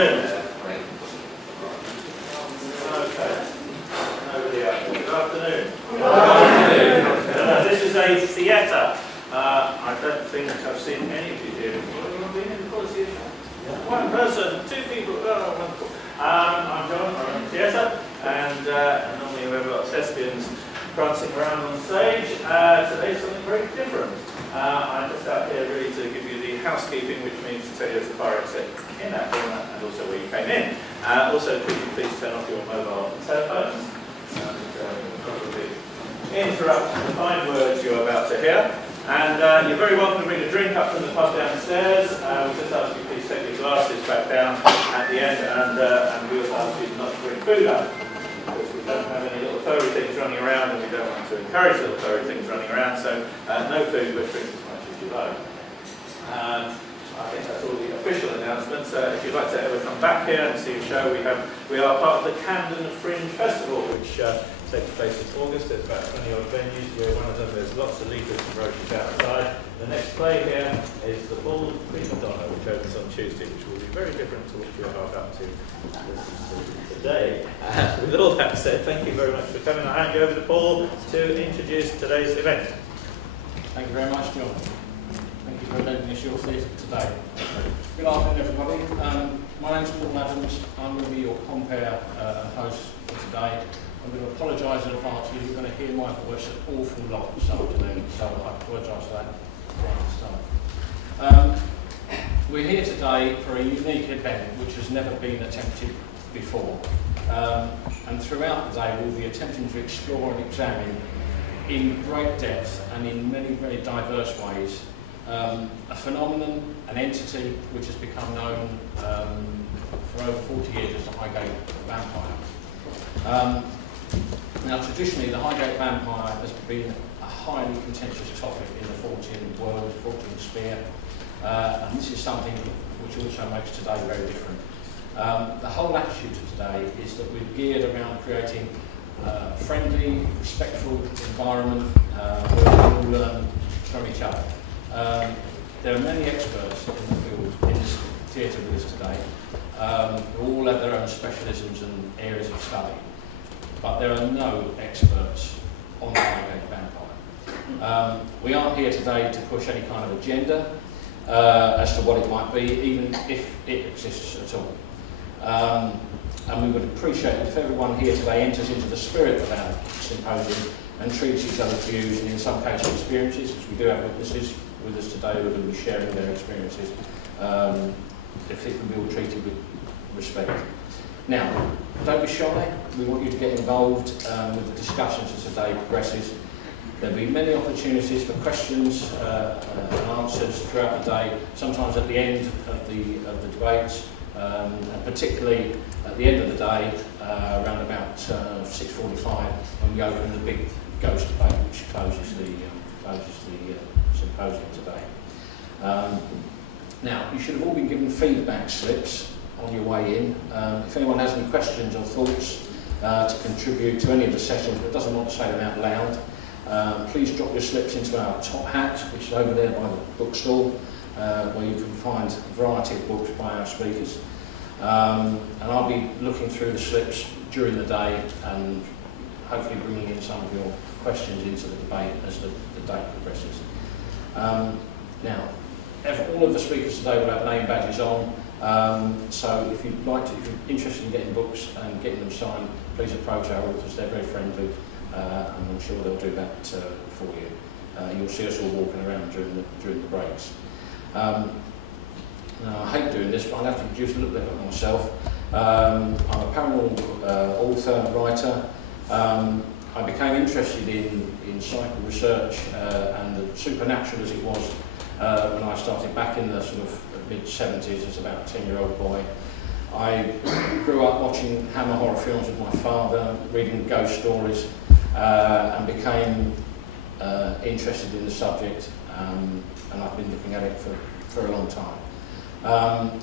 afternoon. Okay. Nobody else. Good afternoon. Good afternoon. This is a theatre. I don't think I've seen any of you here before. Anyone been in the policy? One person, two people. Oh, wonderful. I'm John. I'm in the theatre, and normally we have a lot of thespians prancing around on stage. Today something very different. I'm just out here really to give you the housekeeping, which means to tell you there's a fire exit in that corner and also where you came in. Also, could you please turn off your mobile telephones and probably interrupt the fine words you're about to hear. And you're very welcome to bring a drink up from the pub downstairs. We just ask you please take your glasses back down at the end, and we also ask you not to bring food up, because we don't have any little furry things running around, and we don't want to encourage little furry things running around, so no food, but drink as much as you like. I think that's all the official announcements. If you'd like to ever come back here and see a show, we are part of the Camden Fringe Festival, which takes place in August. There's about 20 odd venues. We're one of them. There's lots of leaflets and brochures outside. The next play here is The Bald Prima Donna, which opens on Tuesday, which will be very different to what you're hard up to today. With all that said, thank you very much for coming. I'll hand you over to Paul to introduce today's event. Thank you very much, John. Thank you for letting us your theatre today. Good afternoon, everybody. My name's Paul Adams. I'm going to be your compere host for today. I'm going to apologise in advance. You're going to hear my voice an awful lot this afternoon, so I apologise for that right at the start. We're here today for a unique event which has never been attempted before. And throughout the day we'll be attempting to explore and examine in great depth and in many very diverse ways a phenomenon, an entity which has become known for over 40 years as the Highgate Vampire. Now, traditionally, the Highgate Vampire has been a highly contentious topic in the Fortean world, Fortean sphere, and this is something which also makes today very different. The whole attitude of today is that we're geared around creating a friendly, respectful environment where we all learn from each other. There are many experts in the field in this theatre with us today, who all have their own specialisms and areas of study. But there are no experts on the Highgate Vampire. We aren't here today to push any kind of agenda as to what it might be, even if it exists at all. And we would appreciate it if everyone here today enters into the spirit of our symposium and treats each other's views and in some cases experiences, because we do have witnesses with us today who will be sharing their experiences, if it can be all treated with respect. Now, don't be shy. We want you to get involved with the discussions as the day progresses. There'll be many opportunities for questions and answers throughout the day, sometimes at the end of the debates, and particularly at the end of the day, around about 6:45, when we open the big ghost debate, which closes the symposium today. Now, you should have all been given feedback slips on your way in. If anyone has any questions or thoughts to contribute to any of the sessions but doesn't want to say them out loud, please drop your slips into our top hat, which is over there by the bookstall, where you can find a variety of books by our speakers. And I'll be looking through the slips during the day and hopefully bringing in some of your questions into the debate as the day progresses. Now, all of the speakers today will have name badges on. So if you'd like to, if you're interested in getting books and getting them signed, please approach our authors. They're very friendly, and I'm sure they'll do that for you. You'll see us all walking around during the breaks. Now, I hate doing this, but I'll have to introduce a little bit about myself. I'm a paranormal author, writer. I became interested in psychic research and the supernatural as it was when I started back in the sort of mid-70s as about a 10-year-old boy. I grew up watching Hammer horror films with my father, reading ghost stories, and became interested in the subject, and I've been looking at it for a long time.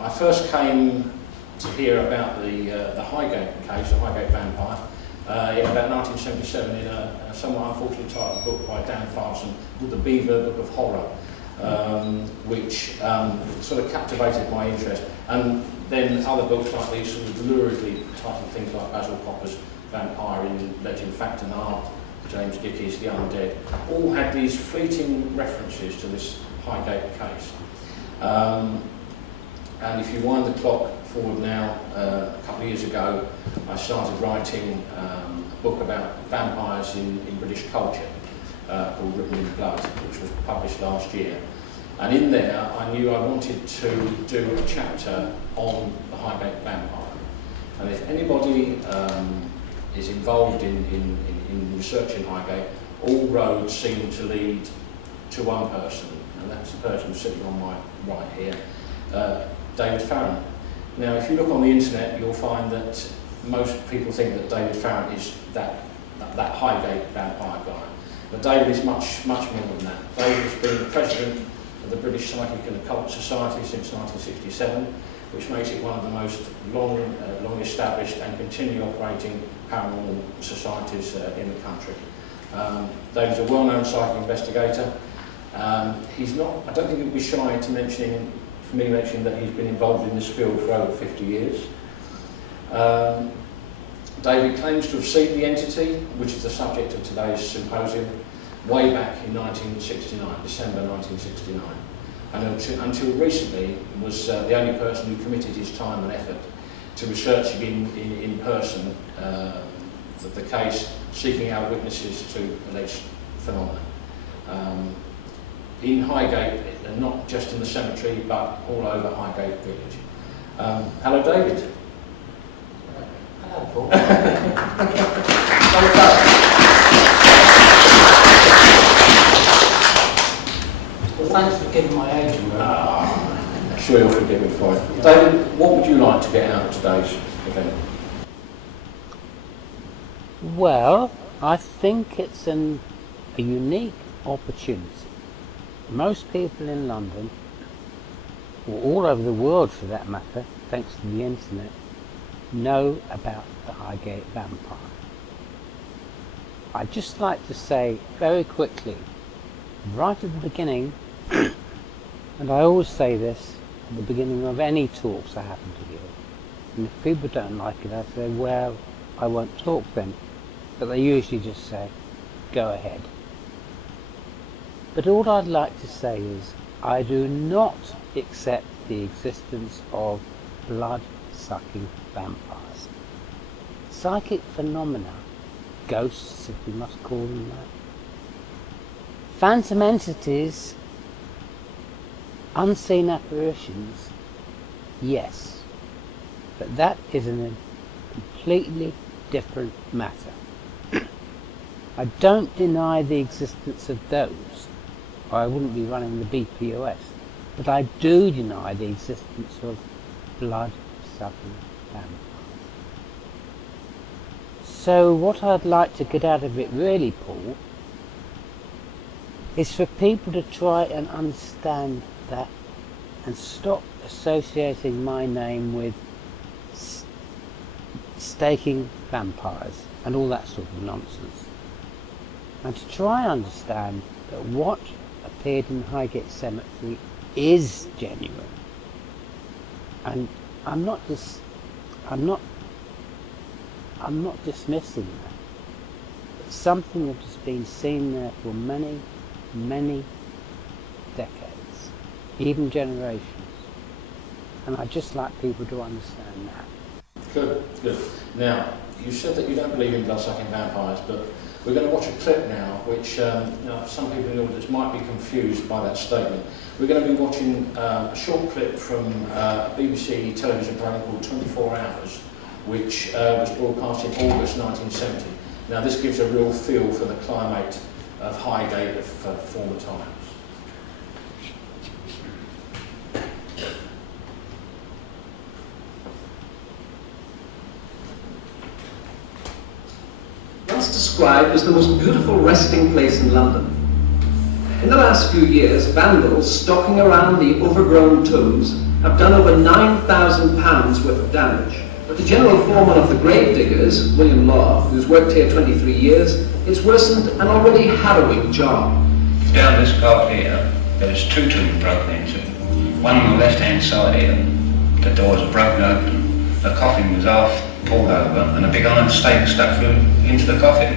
I first came to hear about the Highgate case, the Highgate Vampire, in about 1977 in a somewhat unfortunate titled book by Dan Farson called The Beaver Book of Horror, which sort of captivated my interest. And then other books like these sort of luridly titled things like Basil Popper's Vampire in Legend, Fact and Art, James Dickey's The Undead, all had these fleeting references to this Highgate case. And if you wind the clock forward now, a couple of years ago, I started writing a book about vampires in British culture called Redmond McWilliams, which was published last year. And in there, I knew I wanted to do a chapter on the Highgate Vampire. And if anybody is involved in researching Highgate, all roads seem to lead to one person, and that's the person sitting on my right here, David Farron. Now, if you look on the internet, you'll find that most people think that David Farron is that Highgate vampire guy. But David is much more than that. David has been the president of the British Psychic and Occult Society since 1967, which makes it one of the most long established and continue operating paranormal societies in the country. David's a well-known psychic investigator. He's not, I don't think he'd be shy to mentioning that he's been involved in this field for over 50 years. David claims to have seen the entity, which is the subject of today's symposium, way back in 1969, December 1969. And until recently was the only person who committed his time and effort to researching in person the case, seeking out witnesses to alleged phenomena. In Highgate, and not just in the cemetery, but all over Highgate Village. Hello, David. Hello, Paul. Well, thanks for giving my age away. I'm sure you'll forgive me for it. David, what would you like to get out of today's event? Well, I think it's a unique opportunity. Most people in London, or all over the world for that matter, thanks to the internet, know about the Highgate Vampire. I'd just like to say very quickly, right at the beginning, and I always say this at the beginning of any talks I happen to give, and if people don't like it, I say, well, I won't talk then, but they usually just say, go ahead. But all I'd like to say is, I do not accept the existence of blood-sucking vampires. Psychic phenomena, ghosts if we must call them that, phantom entities, unseen apparitions, yes, but that is a completely different matter. I don't deny the existence of those, or I wouldn't be running the BPOS, but I do deny the existence of blood-sucking vampires. So what I'd like to get out of it really, Paul, is for people to try and understand that and stop associating my name with staking vampires and all that sort of nonsense, and to try and understand that what appeared in Highgate Cemetery is genuine. And I'm not dismissing that. It's something that has been seen there for many, many decades, even generations. And I'd just like people to understand that. Good, good. Now, you said that you don't believe in blood-sucking vampires, but we're going to watch a clip now, which some people in the audience might be confused by that statement. We're going to be watching a short clip from a BBC television programme called 24 Hours, which was broadcast in August 1970. Now, this gives a real feel for the climate of Highgate of former times. Described as the most beautiful resting place in London. In the last few years, vandals stalking around the overgrown tombs have done over £9,000 worth of damage. But the general foreman of the grave diggers, William Law, who's worked here 23 years, it's worsened an already harrowing job. Down this path here, there's two tombs broken into. One on the left-hand side here, The doors were broken open, the coffin was half pulled over, and a big iron stake stuck through into the coffin.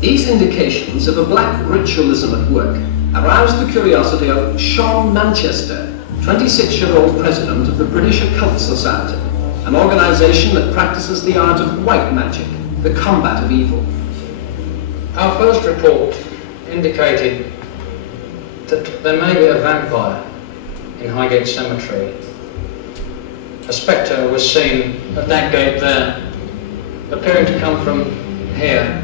These indications of a black ritualism at work aroused the curiosity of Sean Manchester, 26-year-old president of the British Occult Society, an organisation that practices the art of white magic, the combat of evil. Our first report indicated that there may be a vampire in Highgate Cemetery. A spectre was seen at that gate there, appearing to come from here,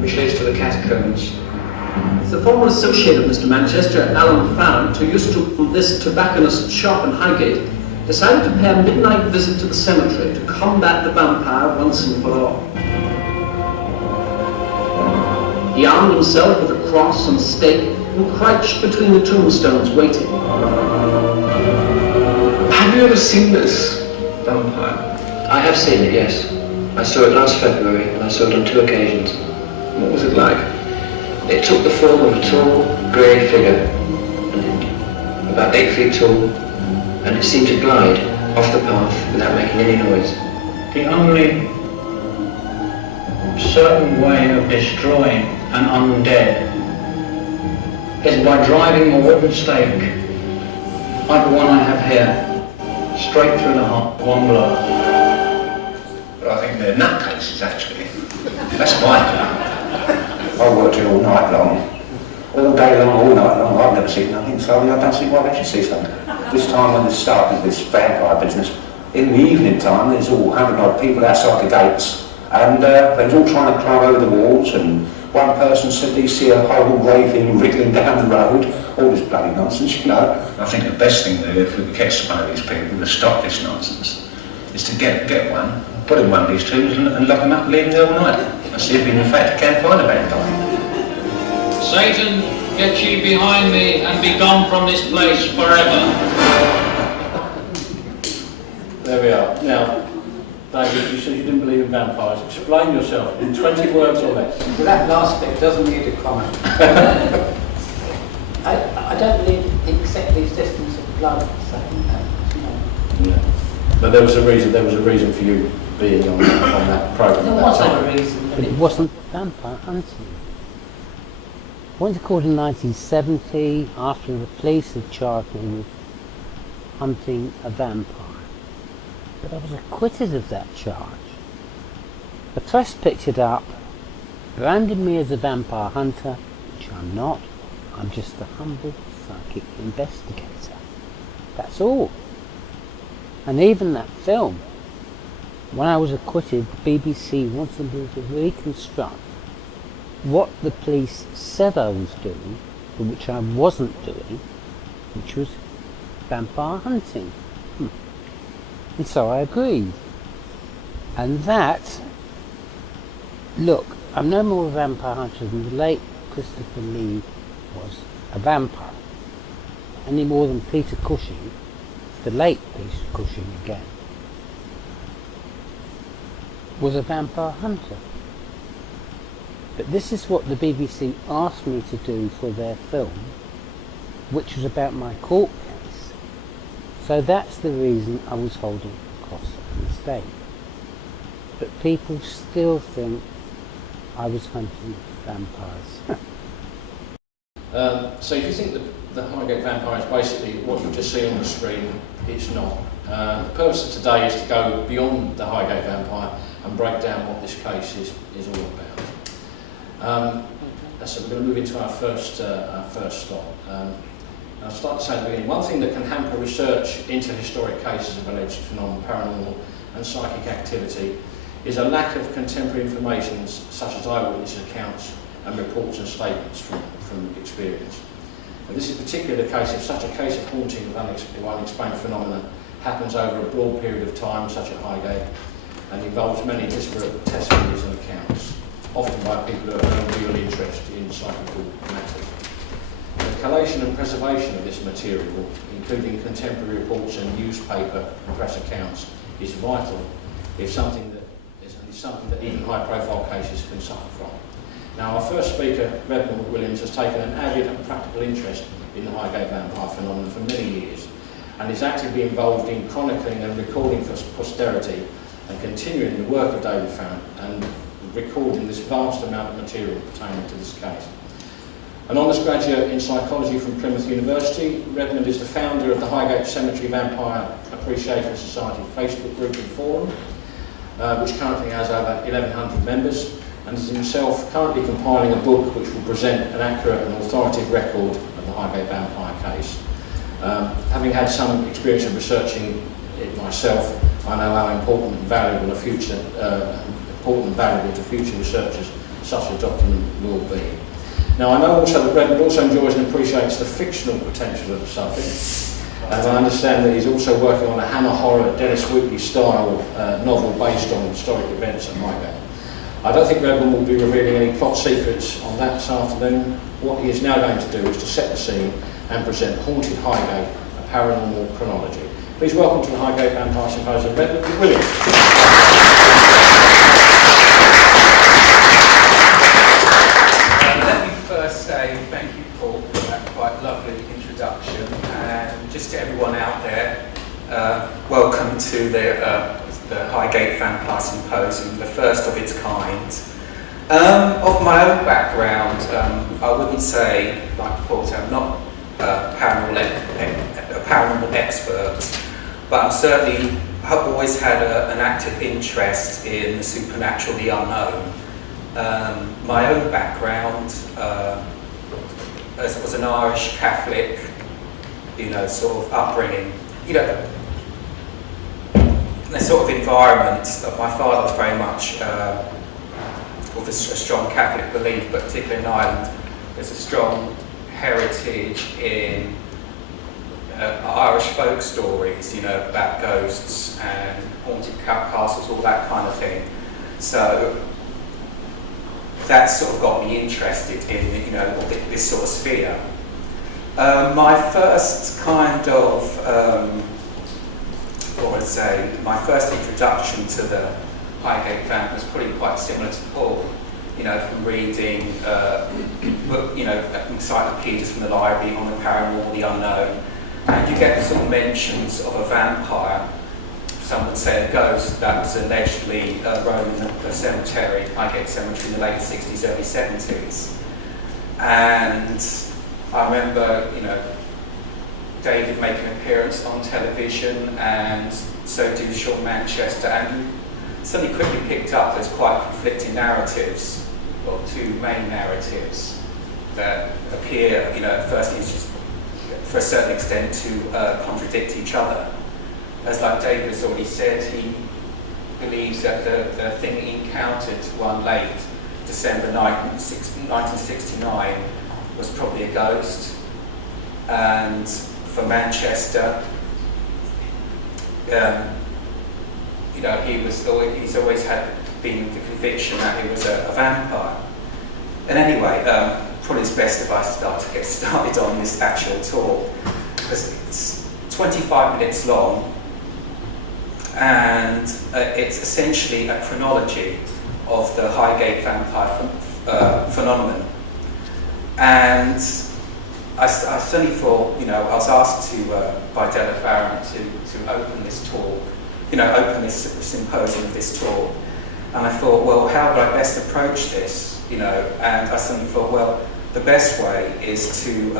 which leads to the catacombs. The former associate of Mr. Manchester, Alan Farrant, who used to run this tobacconist's shop in Highgate, decided to pay a midnight visit to the cemetery to combat the vampire once and for all. He armed himself with a cross and stake and crouched between the tombstones waiting. Have you ever seen this vampire? I have seen it, yes. I saw it last February, and I saw it on 2 occasions. What was it like? It took the form of a tall, grey figure, about 8 feet tall, and it seemed to glide off the path without making any noise. The only certain way of destroying an undead is by driving a wooden stake, like the one I have here, straight through the heart, one blow. Well, I think they're nutcases, actually. That's my job. I worked here all night long. All day long, all night long. I've never seen nothing, so I don't see why they should see something. This time when they started this vampire business, in the evening time, there's all 100 odd people outside the gates, and they was all trying to climb over the walls, and one person said they see a horrible grey thing wriggling down the road. All this bloody nonsense, you know. I think the best thing to do, if we could catch one of these people to stop this nonsense, is to get one, put him in one of these tombs and lock him up and leave him there all night, and see if we in fact can find a vampire. Satan, get ye behind me and be gone from this place forever. There we are. Now, David, you said you didn't believe in vampires. Explain yourself in 20 words or less. Well, that last bit doesn't need a comment. I don't believe except the existence of blood, so no. Yeah. But there was a reason for you being on that programme. There was a reason. But it wasn't vampire hunting. I went to court in 1970 after the police had charged me with hunting a vampire. But I was acquitted of that charge. The press picked it up, branded me as a vampire hunter, which I'm not. I'm just a humble psychic investigator. That's all. And even that film, when I was acquitted, the BBC wanted me to reconstruct what the police said I was doing, but which I wasn't doing, which was vampire hunting. And so I agreed. And that, look, I'm no more a vampire hunter than the late Christopher Lee was a vampire. Any more than Peter Cushing, the late Peter Cushing again, was a vampire hunter. But this is what the BBC asked me to do for their film, which was about my court case. So that's the reason I was holding a cross on the stake. But people still think I was hunting vampires. So if you think that the Highgate Vampire is basically what you just see on the screen, it's not. The purpose of today is to go beyond the Highgate Vampire and break down what this case is all about. So we're going to move into our first stop. I'll start to say at the beginning, one thing that can hamper research into historic cases of alleged phenomenal, paranormal and psychic activity is a lack of contemporary information such as eyewitness accounts and reports and statements from experience. And this is particularly the case if such a case of haunting of unexplained phenomena happens over a broad period of time, such as Highgate, and involves many disparate testimonies and accounts, often by people who have a real interest in psychical matters. The collation and preservation of this material, including contemporary reports and newspaper and press accounts, is vital if something that even high-profile cases can suffer from. Now, our first speaker, Redmond McWilliams, has taken an avid and practical interest in the Highgate Vampire phenomenon for many years, and is actively involved in chronicling and recording for posterity and continuing the work of David Farrant and recording this vast amount of material pertaining to this case. An honours graduate in psychology from Plymouth University, Redmond is the founder of the Highgate Cemetery Vampire Appreciation Society Facebook group and forum, which currently has over 1,100 members, and is himself currently compiling a book which will present an accurate and authoritative record of the Highgate Vampire case. Having had some experience of researching it myself, I know how important and valuable to future researchers such a document will be. Now, I know also that Redmond also enjoys and appreciates the fictional potential of the subject, and I understand that he's also working on a Hammer Horror, Dennis Wheatley style novel based on historic events at Highgate. I don't think Redmond will be revealing any plot secrets on that this afternoon. What he is now going to do is to set the scene and present Haunted Highgate, a Paranormal Chronology. Please welcome to the Highgate Vampire Symposium, Redmond McWilliams. Say thank you, Paul, for that quite lovely introduction, and just to everyone out there, welcome to the Highgate Vampire Symposium, the first of its kind. Of my own background, I wouldn't say, like Paul said, I'm not a paranormal expert, but I've always had an active interest in the supernatural, the unknown. My own background was an Irish Catholic, sort of upbringing, the sort of environment that my father was very much with a strong Catholic belief, but particularly in Ireland, there's a strong heritage in Irish folk stories, about ghosts and haunted castles, all that kind of thing. So that sort of got me interested in, this sort of sphere. My first kind of, my first introduction to the Highgate Vamp was probably quite similar to Paul, from reading, encyclopedias from the library on the paranormal, the unknown, and you get sort of mentions of a vampire. Some would say a ghost that was allegedly roaming the cemetery, Highgate Cemetery, in the late 60s, early 70s. And I remember, David making an appearance on television, and so did Sean Manchester, and suddenly quickly picked up there's quite conflicting narratives, or two main narratives that appear, at first instance, for a certain extent, to contradict each other. As like David has already said, he believes that the thing he encountered one late December 1969 was probably a ghost. And for Manchester, he's always had been the conviction that he was a vampire. And anyway, probably it's best if I start to get started on this actual talk, because it's 25 minutes long. And it's essentially a chronology of the Highgate Vampire phenomenon. And I suddenly thought, I was asked by David Farrant to open this talk, open this symposium, this talk. And I thought, well, how would I best approach this, And I suddenly thought, well, the best way is to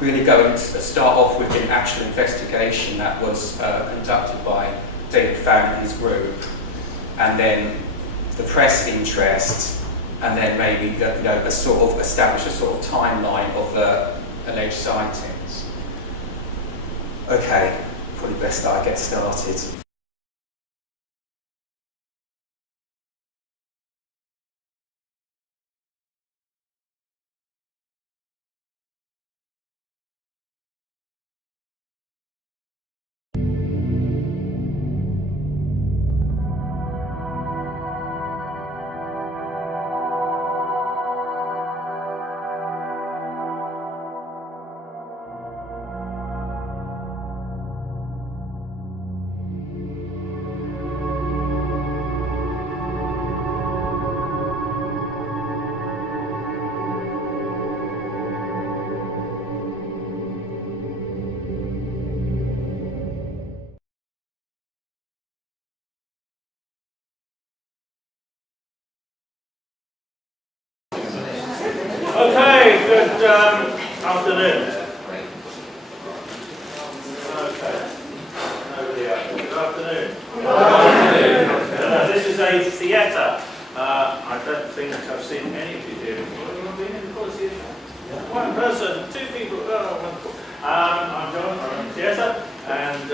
really start off with an actual investigation that was conducted by David Farrant and his group, and then the press interest, and then maybe establish a sort of timeline of the alleged sightings. Okay, probably best that I get started. Good afternoon. Okay. Nobody else. Good afternoon. Good afternoon. This is a theatre. I don't think I've seen any of you here before. Anyone been in before? One person, two people. Oh, wonderful. I'm John. I run the theatre, and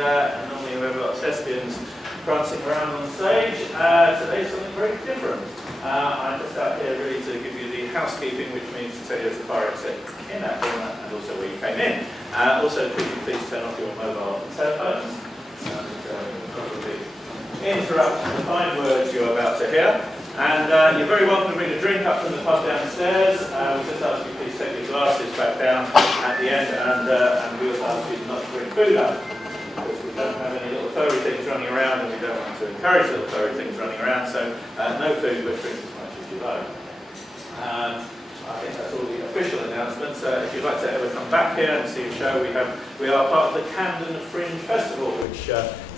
normally we've got thespians prancing around on stage. Today's something very different. I'm just out here really to give you the housekeeping, which means to tell you there's a fire exit in that corner and also where you came in. Also, could you please turn off your mobile telephones and probably interrupt the fine words you're about to hear. And you're very welcome to bring a drink up from the pub downstairs. We just ask you please take your glasses back down at the end, and we also ask you not to bring food up, because we don't have any little furry things running around, and we don't want to encourage little furry things running around, so no food, but drink as much as you like. I think that's all the official announcements. If you'd like to ever come back here and see a show, we are part of the Camden Fringe Festival, which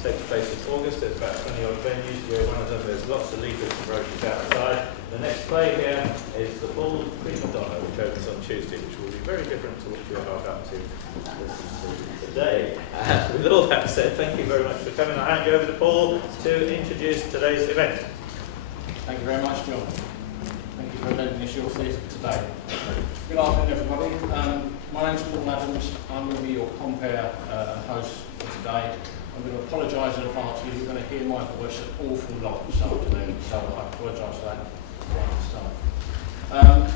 takes place in August. There's about 20 odd venues. We're one of them. There's lots of leaflets and brochures outside. The next play here is The Bald Prima Donna, which opens on Tuesday, which will be very different to what you're up to today. With all that said, thank you very much for coming. I'll hand you over to Paul to introduce today's event. Thank you very much, John. Thank you for attending this your theatre today. Good afternoon, everybody. My name's Paul Adams. I'm going to be your compere and host for today. I'm going to apologise in advance because you're going to hear my voice an awful lot this afternoon, so I apologise for that right at the start.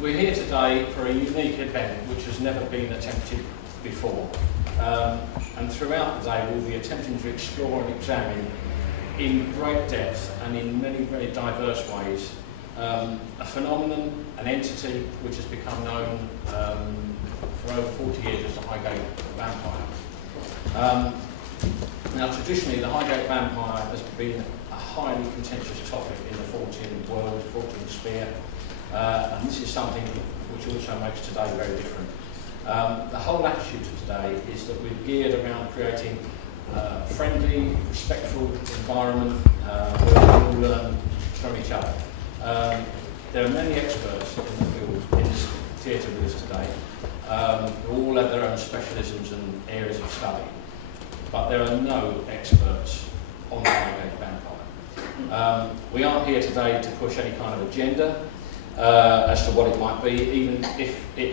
We're here today for a unique event which has never been attempted before. And throughout the day we'll be attempting to explore and examine in great depth and in many very diverse ways a phenomenon, an entity which has become known for over 40 years as the Highgate Vampire. Now, traditionally, the Highgate Vampire has been a highly contentious topic in the Fortean world, Fortean sphere, and this is something which also makes today very different. The whole attitude of today is that we're geared around creating a friendly, respectful environment where we all learn from each other. There are many experts in the field in this theatre with us today, who all have their own specialisms and areas of study. But there are no experts on the Highgate Vampire. We aren't here today to push any kind of agenda as to what it might be, even if it